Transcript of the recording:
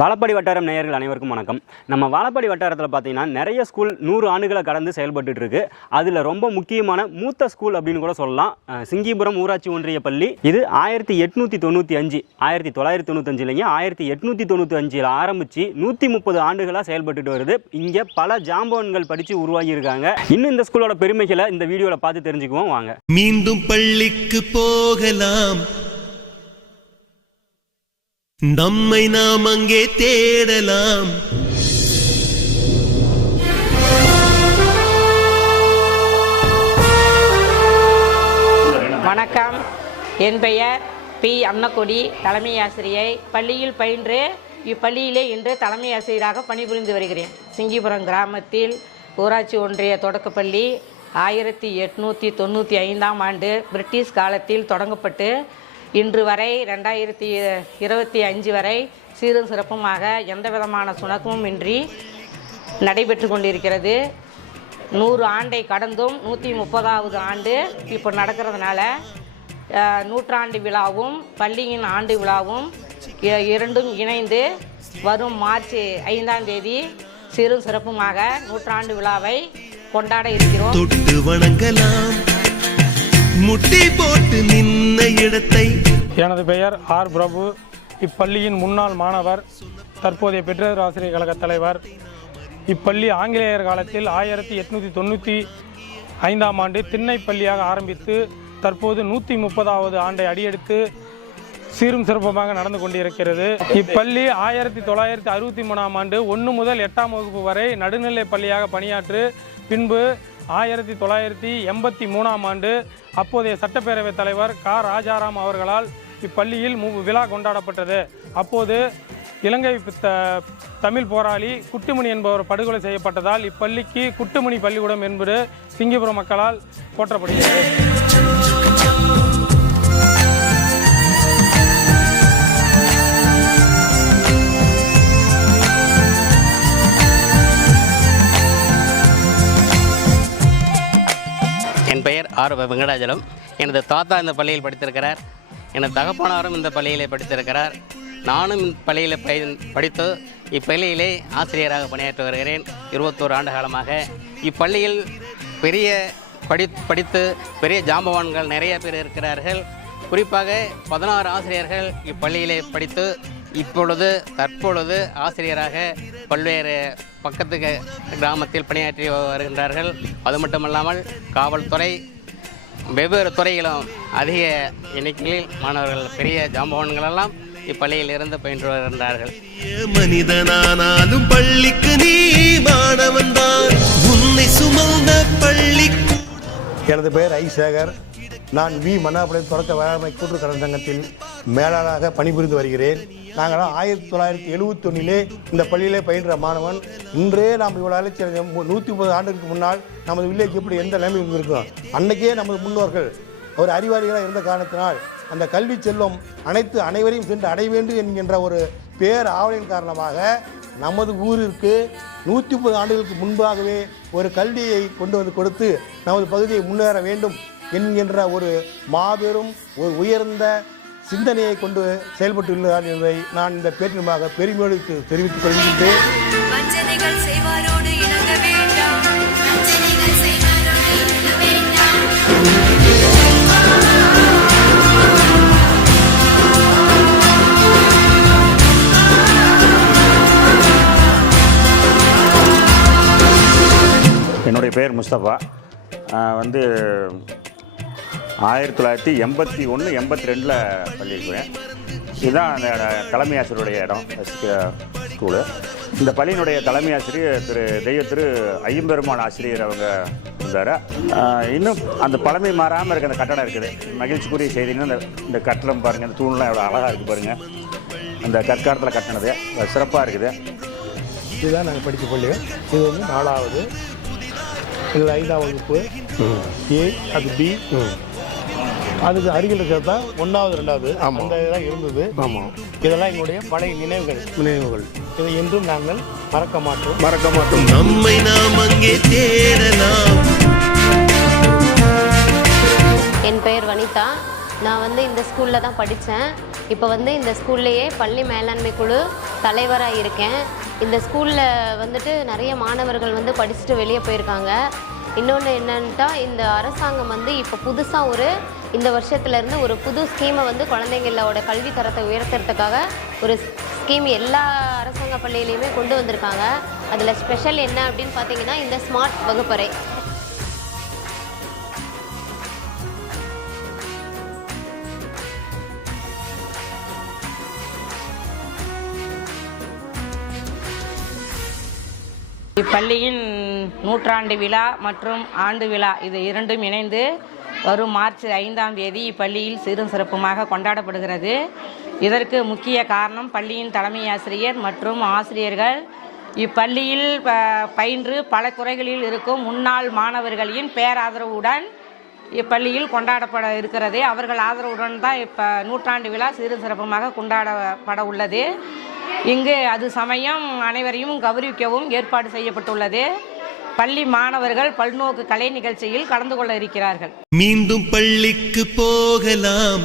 வாழப்பாடி வட்டாரம் நேயர்கள் அனைவருக்கும் வணக்கம். நம்ம வாழப்பாடி வட்டாரத்தில் பார்த்தீங்கன்னா நிறைய ஸ்கூல் நூறு ஆண்டுகளை கடந்து செயல்பட்டுட்டு இருக்கு. அதில் ரொம்ப முக்கியமான மூத்த ஸ்கூல் அப்படின்னு கூட சொல்லலாம். சிங்கிபுரம் ஊராட்சி ஒன்றிய பள்ளி. இது ஆயிரத்தி எட்நூற்றி தொண்ணூற்றி அஞ்சு ஆயிரத்தி தொள்ளாயிரத்தி தொண்ணூத்தஞ்சுலைங்க ஆயிரத்தி எட்நூற்றி தொண்ணூற்றி அஞ்சில் ஆரம்பித்து நூற்றி முப்பது ஆண்டுகளாக செயல்பட்டுட்டு வருது. இங்கே பல ஜாம்பவன்கள் படித்து உருவாகியிருக்காங்க. இன்னும் இந்த ஸ்கூலோட பெருமைகளை இந்த வீடியோவில் பார்த்து தெரிஞ்சுக்குவோம். வாங்க. மீண்டும் பள்ளிக்கு போகலாம். நம்மை நாம் அங்கே தேடலாம். வணக்கம். என் பெயர் பி. அன்னக்குடி தலைமை ஆசிரியை. பள்ளியில் பயின்று இப்பள்ளியிலே இன்று தலைமை ஆசிரியராக பணிபுரிந்து வருகிறேன். சிங்கிபுரம் கிராமத்தில் ஊராட்சி ஒன்றிய தொடக்கப்பள்ளி ஆயிரத்தி எட்நூற்றி தொண்ணூற்றி ஐந்தாம் ஆண்டு பிரிட்டிஷ் காலத்தில் தொடங்கப்பட்டு இன்று வரை ரெண்டாயிரத்தி இருபத்தி அஞ்சு வரை சீரும் சிறப்புமாக எந்த விதமான சுணக்கமும் இன்றி நடைபெற்று கொண்டிருக்கிறது. நூறு ஆண்டை கடந்தும் நூற்றி முப்பதாவது ஆண்டு இப்போ நடக்கிறதுனால நூற்றாண்டு விழாவும் பள்ளியின் ஆண்டு விழாவும் இ- இரண்டும் இணைந்து வரும் மார்ச் ஐந்தாம் தேதி சிறு சிறப்புமாக நூற்றாண்டு விழாவை கொண்டாட இருக்கிறோம். தொட்டு வணங்கலாம். முட்டி போட்டு நின்ன இடத்தை எனது பெயர் ஆர் பிரபு. இப்பள்ளியின் முன்னாள் மாணவர் தற்போதைய பெற்றோர் ஆசிரியர் கழக தலைவர். இப்பள்ளி ஆங்கிலேயர் காலத்தில் ஆயிரத்தி எட்நூற்றி தொண்ணூற்றி ஐந்தாம் ஆண்டு திண்ணை பள்ளியாக ஆரம்பித்து தற்போது நூற்றி முப்பதாவது ஆண்டை அடியெடுத்து சீரும் சிறப்புமாக நடந்து கொண்டிருக்கிறது. இப்பள்ளி ஆயிரத்தி தொள்ளாயிரத்தி அறுபத்தி மூணாம் ஆண்டு ஒன்று முதல் எட்டாம் வகுப்பு வரை நடுநிலை பள்ளியாக பணியாற்று பின்பு ஆயிரத்தி தொள்ளாயிரத்தி எண்பத்தி மூணாம் ஆண்டு அப்போதைய சட்டப்பேரவைத் தலைவர் கா. ராஜாராம் அவர்களால் இப்பள்ளியில் மு. விழா கொண்டாடப்பட்டது. அப்போது இலங்கை த- தமிழ் போராளி குட்டுமணி என்பவர் படுகொலை செய்யப்பட்டதால் இப்பள்ளிக்கு குட்டுமணி பள்ளிக்கூடம் என்பது சிங்கிபுரம் மக்களால் போற்றப்படுகிறது. ஆர் வெங்கடாஜலம். எனது தாத்தா இந்த பள்ளியில் படித்திருக்கிறார். எனது தகப்பனாரும் இந்த பள்ளியிலே படித்திருக்கிறார். நானும் இந்த பள்ளியில் பய படித்து இப்பள்ளியிலே ஆசிரியராக பணியாற்றி வருகிறேன். இருபத்தோரு ஆண்டு காலமாக. இப்பள்ளியில் பெரிய படி படித்து பெரிய ஜாம்பவான்கள் நிறைய பேர் இருக்கிறார்கள். குறிப்பாக பதினாறு ஆசிரியர்கள் இப்பள்ளியிலே படித்து இப்பொழுது தற்பொழுது ஆசிரியராக பல்வேறு பக்கத்து க- கிராமத்தில் பணியாற்றி வருகின்றார்கள். அது மட்டுமல்லாமல் காவல்துறை வெவ்வேறு துறையிலும் அதிக எண்ணிக்கையில் மாணவர்கள் பெரிய ஜாம்பவான்களெல்லாம் இப்பள்ளியில் இருந்து பயின்று வருகின்றார்கள் மனிதனானாலும் பள்ளிக்கு நீ மாணவன்தான் உன்னை சுமந்த பள்ளிக்கு எனது பெயர் ஐ சேகர் நான் வி. மன்னாபுரம் தொடக்க வேளாண்மை கூட்டுறவு சங்கத்தில் மேலாளராக பணிபுரிந்து வருகிறேன். நாங்களாம் ஆயிரத்தி தொள்ளாயிரத்தி எழுபத்தொன்னிலே இந்த பள்ளியிலே பயின்ற மாணவன். இன்றே நாம் இவ்வளோ அழைச்சி நூற்றி முப்பது ஆண்டுகளுக்கு முன்னால் நமது வில்லேஜ் எப்படி எந்த நிலைமை இருந்திருக்கும்? அன்னைக்கே நமது முன்னோர்கள் ஒரு அறிவாளிகளாக இருந்த காரணத்தினால் அந்த கல்வி செல்வம் அனைத்து அனைவரையும் சென்று அடைய வேண்டும் என்கின்ற ஒரு பேர் ஆவலின் காரணமாக நமது ஊரிற்கு நூற்றி முப்பது ஆண்டுகளுக்கு முன்பாகவே ஒரு கல்வியை கொண்டு வந்து கொடுத்து நமது பகுதியை முன்னேற வேண்டும் என்கின்ற ஒரு மாபெரும் ஒரு உயர்ந்த சிந்தனையை கொண்டு செயல்பட்டுள்ளார் என்பதை நான் இந்த பேட்டினமாக பெருமையோடு தெரிவித்துக் கொள்கின்றேன். என்னுடைய பேர் முஸ்தபா. வந்து ஆயிரத்தி தொள்ளாயிரத்தி எண்பத்தி ஒன்று எண்பத்தி ரெண்டில் பள்ளியிருக்கிறேன். இதுதான் அந்த தலைமை ஆசிரியருடைய இடம் ஸ்கூலு இந்த பள்ளியினுடைய தலைமை ஆசிரியர் திரு தெய்வ திரு ஐயம்பெருமான் ஆசிரியர் அவங்க இருந்தார். இன்னும் அந்த பழமை மாறாமல் இருக்க அந்த கட்டடம் இருக்குது. மகிழ்ச்சிக்குரிய செய்தின்னா இந்த இந்த கட்டடம் பாருங்கள் இந்த தூண்லாம் எவ்வளோ அழகாக இருக்குது பாருங்கள் அந்த கற்காலத்தில் கட்டினது. சிறப்பாக இருக்குது. இதுதான் நாங்கள் படித்த பள்ளி. இது வந்து நாலாவது. இதில் ஐந்தாம் வகுப்பு. ஏ அது பி. அதுக்கு அருகில் இருக்கிறது தான் ஒன்றாவது ரெண்டாவது அந்த இதெல்லாம் இருந்தது. ஆமாம் இதெல்லாம் எங்களுடைய பழைய நினைவுகள். நினைவுகள். இதை என்றும் நாங்கள் மறக்க மாட்டோம். மறக்க மாட்டோம். நம்மை நாம் அங்கே தேடலாம். என் பெயர் வனிதா. நான் வந்து இந்த ஸ்கூலில் தான் படித்தேன் இப்போ வந்து இந்த ஸ்கூல்லையே பள்ளி மேலாண்மை குழு தலைவராக இருக்கேன் இந்த ஸ்கூலில் வந்துட்டு நிறைய மாணவர்கள் வந்து படிச்சுட்டு வெளியே போயிருக்காங்க. இன்னொன்று என்னன்ட்டா இந்த அரசாங்கம் வந்து இப்போ புதுசாக ஒரு இந்த வருஷத்துலேருந்து ஒரு புது ஸ்கீமை வந்து குழந்தைங்களோட கல்வி தரத்தை உயர்த்துறதுக்காக ஒரு ஸ்கீம் எல்லா அரசாங்க பள்ளியிலையுமே கொண்டு வந்திருக்காங்க. அதில் ஸ்பெஷல் என்ன அப்படின்னு பார்த்தீங்கன்னா இந்த ஸ்மார்ட் வகுப்பறை. இப்பள்ளியின் நூற்றாண்டு விழா மற்றும் ஆண்டு விழா இது இரண்டும் இணைந்து வரும் மார்ச் ஐந்தாம் தேதி இப்பள்ளியில் சிறும் சிறப்புமாக கொண்டாடப்படுகிறது. இதற்கு முக்கிய காரணம் பள்ளியின் தலைமை ஆசிரியர் மற்றும் ஆசிரியர்கள். இப்பள்ளியில் ப- பயின்று பல துறைகளில் இருக்கும் முன்னாள் மாணவர்களின் பேராதரவுடன் இப்பள்ளியில் கொண்டாடப்பட இருக்கிறது. அவர்கள் ஆதரவுடன் தான் இப்போ நூற்றாண்டு விழா சிறு சிறப்புமாக கொண்டாடப்பட உள்ளது. இங்கு அது சமயம் அனைவரையும் கௌரவிக்கவும் ஏற்பாடு செய்யப்பட்டுள்ளது. பள்ளி மாணவர்கள் பல்நோக்கு கலை நிகழ்ச்சியில் கலந்து கொள்ள இருக்கிறார்கள். மீண்டும் பள்ளிக்கு போகலாம்.